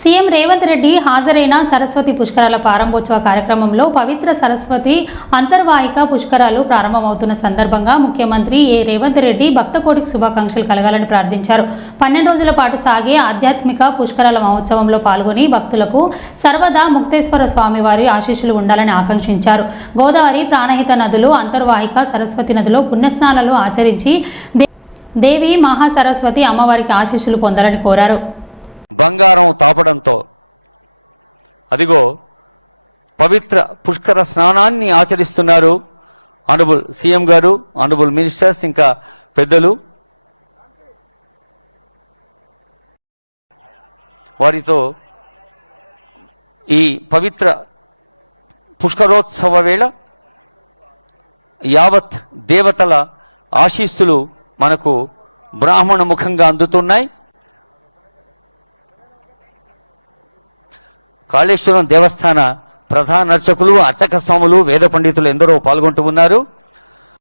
CM Revanth Reddy హాజరైన సరస్వతి పుష్కరాల ప్రారంభోత్సవ కార్యక్రమంలో పవిత్ర సరస్వతి అంతర్వాహిక పుష్కరాలు ప్రారంభమవుతున్న సందర్భంగా ముఖ్యమంత్రి రేవంత్ రెడ్డి భక్తకోటికి శుభాకాంక్షలు కలగాలని ప్రార్థించారు. 12 రోజుల పాటు సాగే ఆధ్యాత్మిక పుష్కరాల మహోత్సవంలో పాల్గొని భక్తులకు సర్వదా ముక్తేశ్వర స్వామి వారి ఆశీస్సులు ఉండాలని ఆకాంక్షించారు. గోదావరి, ప్రాణహిత నదులు, అంతర్వాహిక సరస్వతి నదిలో పుణ్యస్నానాలు ఆచరించి దేవి మహాసరస్వతి అమ్మవారికి ఆశీస్సులు పొందాలని కోరారు. బంగారం తాపడంతో అదిగో పవిత్ర పుష్కర స్నానాన్ని ఆచరిస్తున్నారు ఆనరబుల్ సీఎం గారు, ఆనరబుల్ మినిస్టర్స్, ఇంకా పెద్దలు. వారితో ఈ పవిత్ర పుష్కరోత్సవ వేళ యావత్ దేవతల ఆశీస్సులు మనకు బ్రాహ్మణ ముఖంగా అందుతున్నాయి. కాళేశ్వరం దేవస్థాన ప్రధాన అర్చకులు, అర్చక స్వాములు, వేద పండితులు ఎందరో పాల్గొంటూ ఉన్నారు.